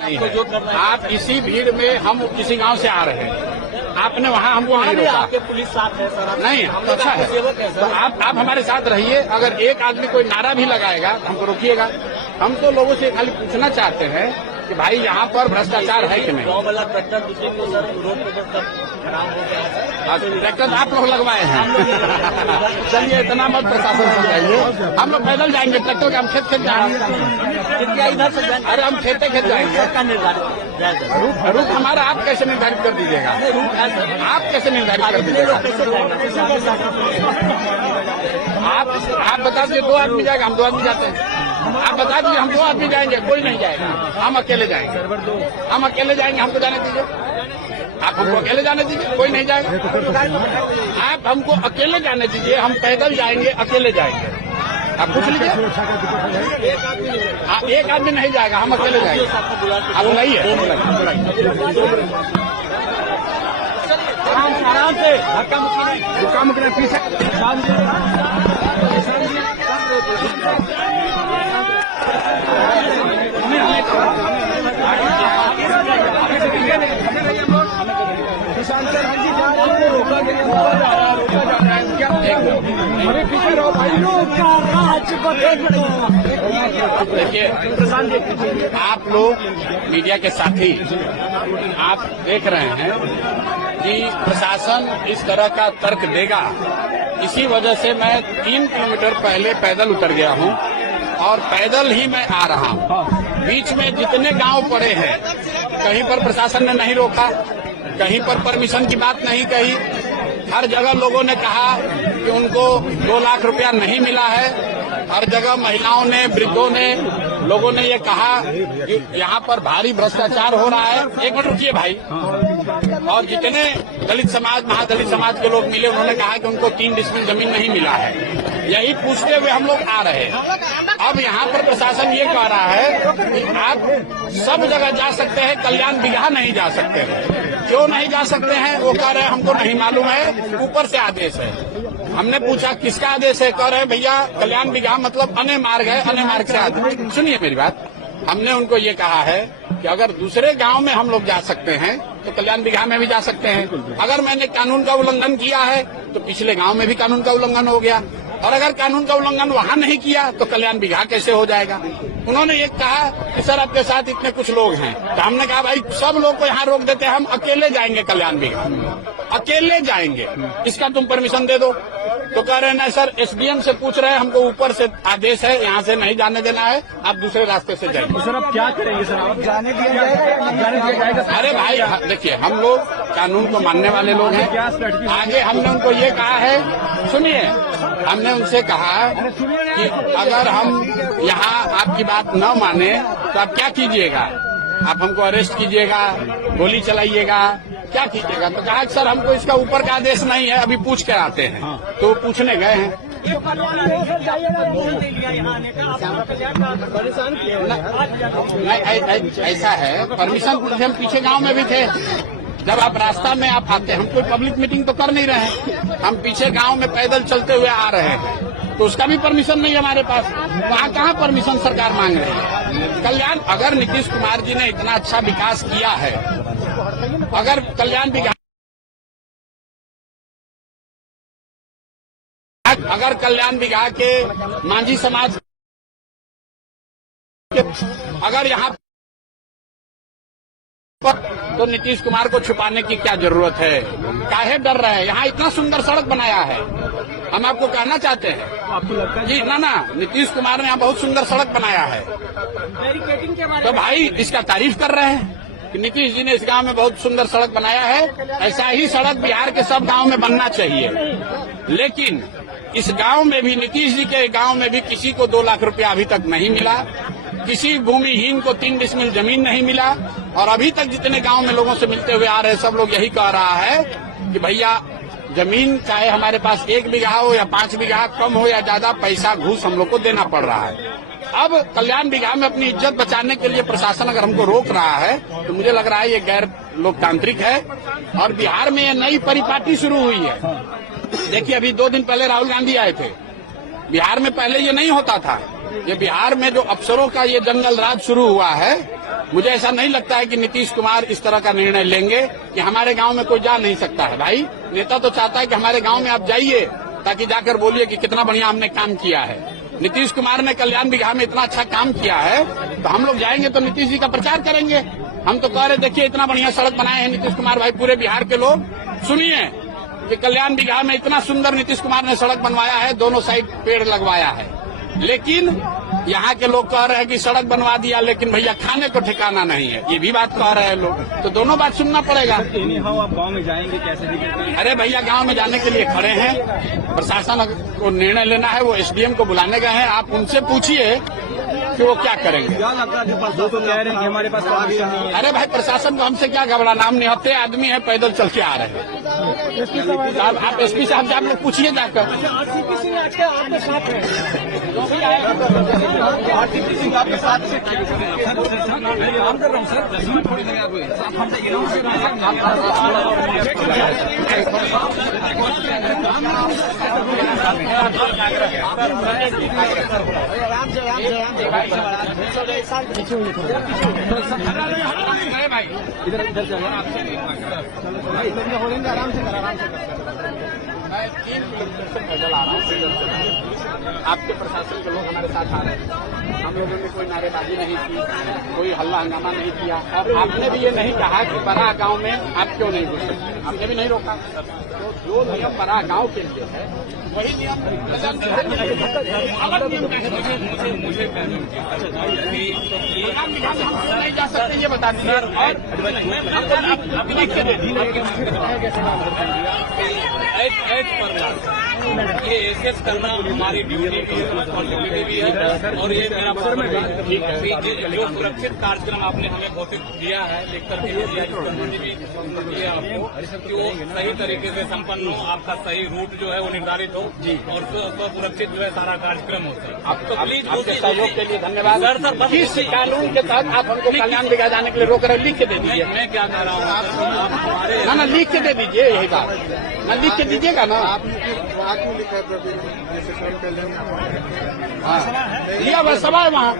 नहीं है। आप इसी भीड़ में, हम किसी गांव से आ रहे हैं, आपने वहाँ हमको नहीं रोका। आपके पुलिस साथ है सर, नहीं तो अच्छा है, तो आप हमारे साथ रहिए। अगर एक आदमी कोई नारा भी लगाएगा तो हमको रोकिएगा। हम तो लोगों से खाली पूछना चाहते हैं कि भाई यहाँ पर भ्रष्टाचार है कि नहीं। वाला ट्रैक्टर दूसरे को सर रोड पे खराब हो गया है। ट्रैक्टर आप लोग लगवाए हैं। चलिए इतना मत प्रशासन समझाइए, हम लोग पैदल जाएंगे। ट्रैक्टर के हम खेत जाएंगे, इधर से अरे हम खेते जाएंगे। रूट हमारा आप कैसे निर्धारित कर दीजिएगा? आप कैसे निर्धारित कर दीजिएगा? आप बता दीजिए 2 आदमी जाएगा, हम 2 आदमी जाते हैं। आप बता दीजिए हम 2 आदमी जाएंगे, कोई नहीं जाएगा, हम अकेले जाएंगे। हम अकेले जाएंगे, हमको जाने दीजिए। आप हमको अकेले जाने दीजिए, कोई नहीं जाएगा। आप हमको अकेले जाने दीजिए, हम पैदल जाएंगे, अकेले जाएंगे। आप पूछ लीजिए। एक आदमी नहीं जाएगा, हम अकेले जाएंगे। आप बुलाइए, आराम से धक्का मुक्की नहीं, पीछे देखिए, आप लोग मीडिया के साथी आप देख रहे हैं कि प्रशासन इस तरह का तर्क देगा। इसी वजह से मैं 3 किलोमीटर पहले पैदल उतर गया हूं और पैदल ही मैं आ रहा हूं। बीच में जितने गांव पड़े हैं, कहीं पर प्रशासन ने नहीं रोका, कहीं पर परमिशन की बात नहीं कही। हर जगह लोगों ने कहा कि उनको 2 लाख रुपया नहीं मिला है। हर जगह महिलाओं ने, वृद्धों ने, लोगों ने ये कहा कि यहाँ पर भारी भ्रष्टाचार हो रहा है। एक मिनट रुकिए भाई। और जितने दलित समाज, महादलित समाज के लोग मिले, उन्होंने कहा कि उनको 3 डिसमिल जमीन नहीं मिला है। यही पूछते हुए हम लोग आ रहे हैं। अब यहाँ पर प्रशासन ये कह रहा है कि आप सब जगह जा सकते हैं, कल्याण बिगहा नहीं जा सकते हैं। क्यों नहीं जा सकते हैं? वो कह रहे हैं हमको नहीं मालूम है, ऊपर से आदेश है। हमने पूछा किसका आदेश है? कह रहे हैं भैया कल्याण बिगहा मतलब अने मार्ग है, अने मार्ग से आदेश। सुनिए मेरी बात, हमने उनको ये कहा है कि अगर दूसरे गांव में हम लोग जा सकते हैं तो कल्याण बिगहा में भी जा सकते हैं। अगर मैंने कानून का उल्लंघन किया है तो पिछले गांव में भी कानून का उल्लंघन हो गया, और अगर कानून का उल्लंघन वहां नहीं किया तो कल्याण बिगहा कैसे हो जाएगा? उन्होंने ये कहा कि सर आपके साथ इतने कुछ लोग हैं, तो हमने कहा भाई सब लोग को यहाँ रोक देते हैं, हम अकेले जाएंगे कल्याण बिगहा, अकेले जाएंगे, इसका तुम परमिशन दे दो। तो कह रहे हैं नहीं सर, एसडीएम से पूछ रहे हैं, हमको ऊपर से आदेश है, यहाँ से नहीं जाने देना है, आप दूसरे रास्ते से जाइए। तो सर आप क्या करेंगे सर? आप जाने दिया जाएगा? अरे भाई देखिए, हम लोग कानून को मानने वाले लोग हैं। आगे हमने उनको ये कहा है, सुनिए, हमने उनसे कहा कि अगर हम यहाँ आपकी बात न माने तो आप क्या कीजिएगा? आप हमको अरेस्ट कीजिएगा, गोली चलाइएगा, क्या कीजिएगा? तो कहा सर हमको इसका ऊपर का आदेश नहीं है, अभी पूछ कर आते हैं। तो वो पूछने गए हैं। नहीं ऐसा है, परमिशन पूछे, हम पीछे गांव में भी थे। जब आप रास्ता में आप आते, हम कोई पब्लिक मीटिंग तो कर नहीं रहे हैं, हम पीछे गांव में पैदल चलते हुए आ रहे हैं, तो उसका भी परमिशन नहीं है हमारे पास। वहाँ कहाँ परमिशन सरकार मांग रही है? कल्याण, अगर नीतीश कुमार जी ने इतना अच्छा विकास किया है, अगर कल्याण बिगहा, अगर कल्याण बिगहा के मांझी समाज के, अगर यहाँ तो नीतीश कुमार को छुपाने की क्या जरूरत है? काहे डर रहे हैं? यहाँ इतना सुंदर सड़क बनाया है, हम आपको कहना चाहते हैं। आपको लगता है जी ना, नीतीश कुमार ने यहाँ बहुत सुंदर सड़क बनाया है, तो भाई इसका तारीफ कर रहे हैं कि नीतीश जी ने इस गांव में बहुत सुंदर सड़क बनाया है। ऐसा ही सड़क बिहार के सब गांव में बनना चाहिए। लेकिन इस गांव में भी, नीतीश जी के गांव में भी किसी को 2 लाख रुपया अभी तक नहीं मिला, किसी भूमिहीन को 3 डिसमिल जमीन नहीं मिला। और अभी तक जितने गांव में लोगों से मिलते हुए आ रहे हैं, सब लोग यही कह रहा है कि भैया जमीन चाहे हमारे पास 1 बीघा हो या 5 बीघा, कम हो या ज्यादा, पैसा घूस हम लोग को देना पड़ रहा है। अब कल्याण बिगहा में अपनी इज्जत बचाने के लिए प्रशासन अगर हमको रोक रहा है तो मुझे लग रहा है ये गैर लोकतांत्रिक है। और बिहार में ये नई परिपाटी शुरू हुई है। देखिए, अभी 2 दिन पहले राहुल गांधी आए थे। बिहार में पहले ये नहीं होता था। ये बिहार में जो अफसरों का ये जंगल राज शुरू हुआ है, मुझे ऐसा नहीं लगता है कि नीतीश कुमार इस तरह का निर्णय लेंगे कि हमारे गांव में कोई जा नहीं सकता है। भाई नेता तो चाहता है कि हमारे गांव में आप जाइए, ताकि जाकर बोलिए कि कितना बढ़िया हमने काम किया है। नीतीश कुमार ने कल्याण बिघा में इतना अच्छा काम किया है, तो हम लोग जाएंगे तो नीतीश जी का प्रचार करेंगे। हम तो कह रहे देखिए इतना बढ़िया सड़क बनाए हैं नीतीश कुमार भाई, पूरे बिहार के लोग सुनिए कि कल्याण बिघा में इतना सुंदर नीतीश कुमार ने सड़क बनवाया है, दोनों साइड पेड़ लगवाया है। लेकिन यहाँ के लोग कह रहे हैं कि सड़क बनवा दिया, लेकिन भैया खाने को ठिकाना नहीं है, ये भी बात कह रहे हैं लोग। तो दोनों बात सुनना पड़ेगा। आप गांव में जाएंगे कैसे भी करके? अरे भैया गांव में जाने के लिए खड़े हैं, प्रशासन को निर्णय लेना है, वो एसडीएम को बुलाने गए हैं। आप उनसे पूछिए कि वो क्या करेंगे। क्या लगता है वो तो कह रहे हैं कि हमारे पास परमिशन नहीं है। अरे भाई प्रशासन को हमसे क्या घबराना, हम निहत्थे आदमी है, पैदल चल के आ रहे हैं। आप एसपी साहब से आप लोग पूछिए जाकर। आपके साथ से काम कर रहा हूँ सर, 10 मिनट थोड़ी देर भाई इधर आपसे हो जाएंगे आराम से मैं 3 किलोमीटर से पैदल आ रहा हूँ। आपके प्रशासन के लोग हमारे साथ आ रहे हैं। हम लोगों ने कोई नारेबाजी नहीं की, कोई हल्ला हंगामा नहीं किया, और आपने भी ये नहीं कहा कि बड़ा गांव में आप क्यों नहीं घुस सकते, आपने भी नहीं रोका। तो जो नियम बड़ा गांव के लिए है वही नियम अलग नियम मुझे नहीं जा सकते, ये बता दीजिए। और लिख के दे ये एसेस करना हमारी ड्यूटी भी है, रिस्पॉन्सिबिलिटी भी है, और ये मेरा ठीक है। जो सुरक्षित कार्यक्रम आपने हमें घोषित दिया है, लिख करके दिया आपको कि वो सही तरीके से संपन्न हो, आपका सही रूट जो है वो निर्धारित हो और सुरक्षित जो है सारा कार्यक्रम हो सके। आप तो प्लीज आपके सहयोग के लिए धन्यवाद। सर किस कानून के तहत आप हमको कल्याण बिघा जाने के लिए रोक रहे, लिख के दे दीजिए। मैं क्या कह रहा हूँ, ना लिख के दे दीजिए, यही बात ना लिख के दीजिएगा ना। लिया वह सभा है वहाँ,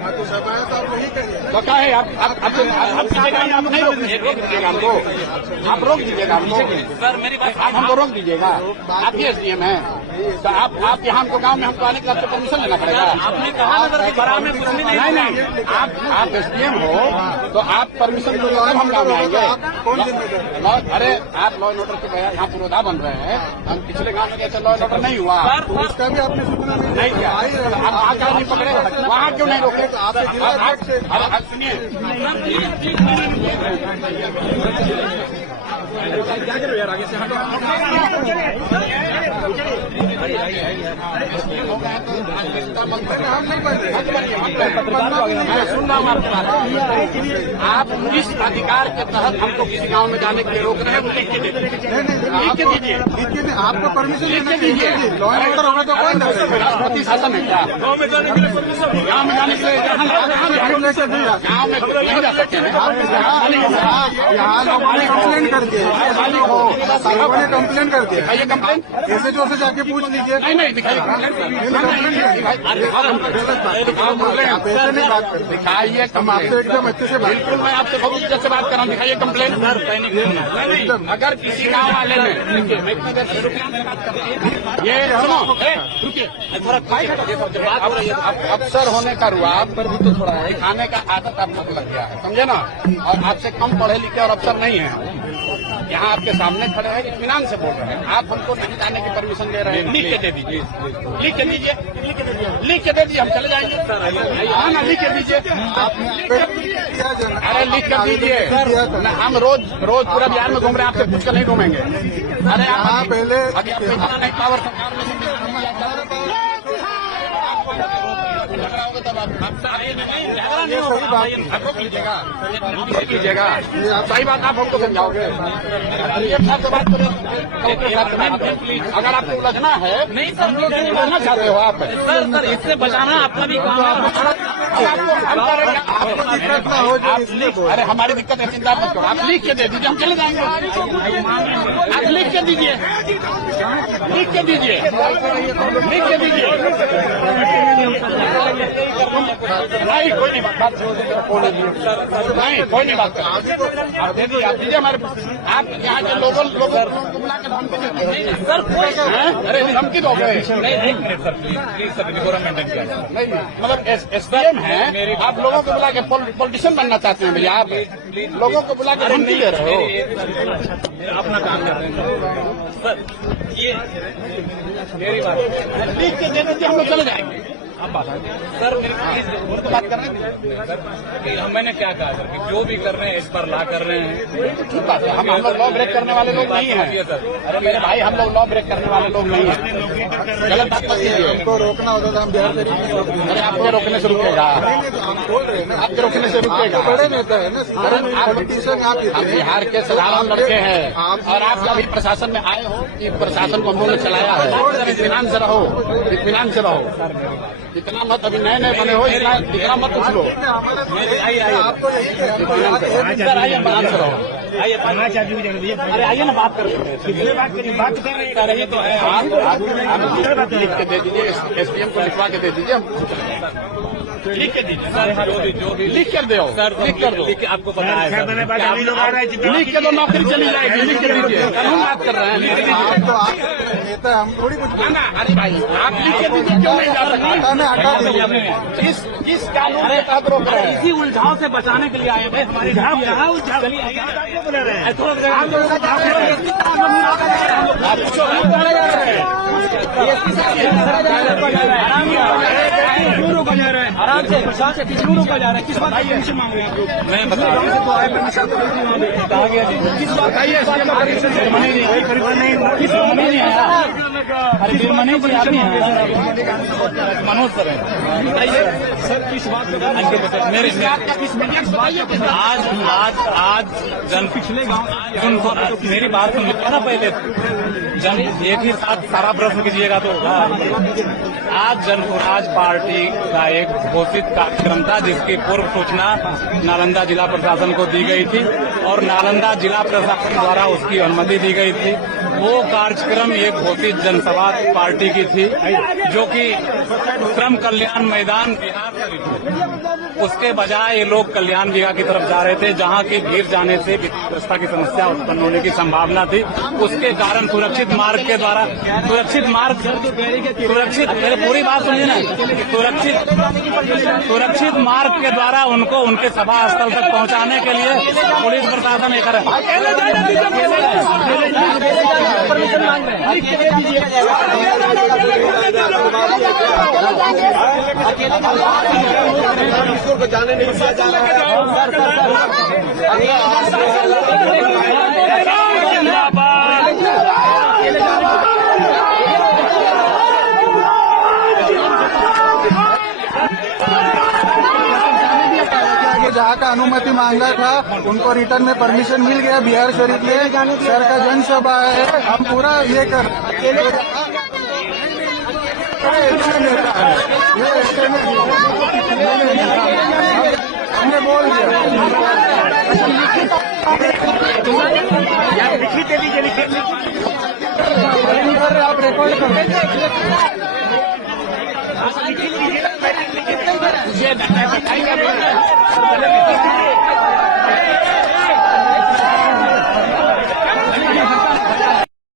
तो क्या है आप नहीं रोक दीजिएगा हमको, आप रोक दीजिएगा हमको सर मेरी बात आप हमको रोक दीजिएगा। आप ही एसडीएम हैं, तो आप यहाँ हमको गाँव में हमको आने के लिए परमिशन लेना पड़ेगा। आपने कहा नगर के बड़ा में कुछ भी नहीं आप एसडीएम हो तो आप परमिशन दो तब हम गाँव में आएंगे। अरे आप लॉ एंड ऑर्डर के यहाँ पुरोधा बन रहे हैं, हम पिछले गाँव में कैसे लॉ एंड ऑर्डर नहीं हुआ, उसका भी आपने सूचना नहीं किया। आप वहाँ क्यों नहीं पकड़े, वहाँ क्यों नहीं रोके? सुनिए क्या करो यार, आगे से हम नहीं पढ़ रहे, सुन रहा हूँ आपकी बात। आप किस अधिकार के तहत हमको किसी गांव में जाने के लिए रोक रहे हैं, वो लिख के दे दीजिए। आपको परमिशन लेना चाहिए। लॉ एंड ऑर्डर होगा तो कोई नहीं, राष्ट्रपति शासन है क्या? गाँव में जाने के लिए गाँव में जाने के लिए गाँव में नहीं जा सकते हैं। यहाँ लोगों ने कंप्लेन कर दिया, लोगों ने कंप्लेन कर दिया। ये कंप्लेन ऐसे जो से जाके पूछ लीजिए। नहीं दिखाइए पैसे नहीं बात करते, दिखाइए। हम आपसे एकदम अच्छे से बात बिल्कुल मैं आपसे बहुत इज्जत से बात कर रहा हूँ, दिखाइए कंप्लेन। नहीं अगर किसी गाँव वाले ने ये सुनो रुकिए, अफसर होने का रुआब पर भी तो थोड़ा है, खाने का आदत आपको लग गया है, समझे ना। और आपसे कम पढ़े लिखे और अफसर नहीं है, यहाँ आपके सामने खड़े हैं, इत्मीनान से बोल रहे हैं। आप हमको नहीं जाने की परमिशन दे रहे हैं, लिख के दे दीजिए, लिख के दीजिए, लिख के दे दीजिए, हम चले जाएंगे। हाँ ना लिख के दीजिए, अरे लिख कर दीजिए। हम रोज पूरा बिहार में घूम रहे हैं, आपसे पूछ कर नहीं घूमेंगे। अरे आप पहले अभी आपको इतना नहीं पावर सरकार में ये सही बात कीजिएगा, सही बात आप हमको समझाओगे। तो बात अगर आपको उलझना है, नहीं सर, उलझना चाहते हो आप सर इससे बचाना आपका भी काम है। हम करेंगे। आपको दिक्कत ना हो जाए इसलिए बोल। अरे हमारी दिक्कत है, चिंता मत करो, आप लिख के दे दीजिए, हम चले जाएंगे। आप लिख के दीजिए, लिख के दीजिए, लिख के दीजिए। नहीं कोई नहीं बात नहीं, कोई नहीं बात कर, आप दे दीजिए, आप दीजिए हमारे। आप यहाँ के लोगों को बुला के धमकी देते हैं सर, कोई अरे धमकी दो गए नहीं, मतलब एसडीएम है, आप लोगों को बुला के पॉलिटिशियन बनना चाहते हैं भैया, आप लोगों को बुला के धमकी दे रहे हो। अपना काम कर रहे हैं सर, ये मेरी बात लिख के दे दीजिए, हम लोग चले जाएंगे। आप बात सर, मेरे बात कर रहे हैं, मैंने क्या कहा सर कि जो भी कर रहे हैं इस पर ला कर रहे हैं, ठीक बात है, हम लोग लॉ ब्रेक करने वाले लोग नहीं हैं। अरे मेरे भाई, हम लोग लॉ ब्रेक करने वाले लोग नहीं हैं, गलत बात मत कीजिए। हमको रोकना होता था, हम बिहार शरीफ में रोक दिए। अरे आपको रोकने से रुकेगा, हम बोल रहे हैं ना, आपके रोकने से रुकेगा। बड़े नेता है ना, पॉलिटिशियन आप आप बिहार के साधारण लड़के हैं और आप कभी प्रशासन में आए हो कि प्रशासन को हम लोगों ने चलाया है? इत्मीनान से रहो, इत्मीनान से रहो, इतना मत, अभी नए नए बने हो, इतना मत पूछ लो। आपको सर आइए, इत्मीनान से रहो, आइए पाँच आदमी अरे आइए ना, बात करें, बात कर रही तो है आप लिख के दे दीजिए, एसडीएम को लिखवा के दे दीजिए, लिख के दीजिए सर, जो भी लिख कर दो सर, लिख कर दो, आपको पता है सर, लिख के दो, नौकरी चली जाएगी, लिख के दीजिए, कानून बात कर रहे हैं, लिख के दीजिए। तो आप नेता, हम थोड़ी कुछ ना ना, अरे भाई आप लिख के दीजिए, क्यों नहीं जा सकते? हटा दीजिए। किस कानून के तहत रोक रहे हैं? इसी उलझाव से बचाने के लिए आए थे हमारी आप क्यों बोले जा रहे हैं? क्यों रोका जा रहा है? आराम से प्रशासन से क्यों रोका जा रहा है? किस बात की परमिशन मांग रहे हैं आप लोग? मैं बता रहा हूँ, कहा गया किस बात का नहीं आया, अरे मनीष जी आदमी है, मनोज सर है, बताइए सर किस बात में मेरे आज जन पिछले गाँव मेरी बात सुन ना पहले, जन एक ही साथ सारा प्रश्न कीजिएगा तो आज जनसुराज पार्टी का एक घोषित कार्यक्रम था जिसकी पूर्व सूचना नालंदा जिला प्रशासन को दी गई थी और नालंदा जिला प्रशासन द्वारा उसकी अनुमति दी गई थी। वो कार्यक्रम एक घोषित जनसभा पार्टी की थी जो कि श्रम कल्याण मैदान बिहार से उसके बजाय ये लोग कल्याण बिहार की तरफ जा रहे थे जहां की भीड़ जाने से व्यवस्था की समस्या उत्पन्न होने की संभावना थी। उसके कारण सुरक्षित मार्ग के द्वारा मेरे पूरी बात सुनिए ना, सुरक्षित मार्ग के द्वारा उनको उनके सभा स्थल तक पहुंचाने के लिए पुलिस प्रशासन एक को जाने नहीं दिया जा रहा है। जहाँ का अनुमति मांगा था उनको रिटर्न में परमिशन मिल गया। बिहार शरीफ में सर का जनसभा है, हम पूरा ये कर हमने बोल दिया, लिखित दे दीजिए, लिखित आप रिकॉर्ड कर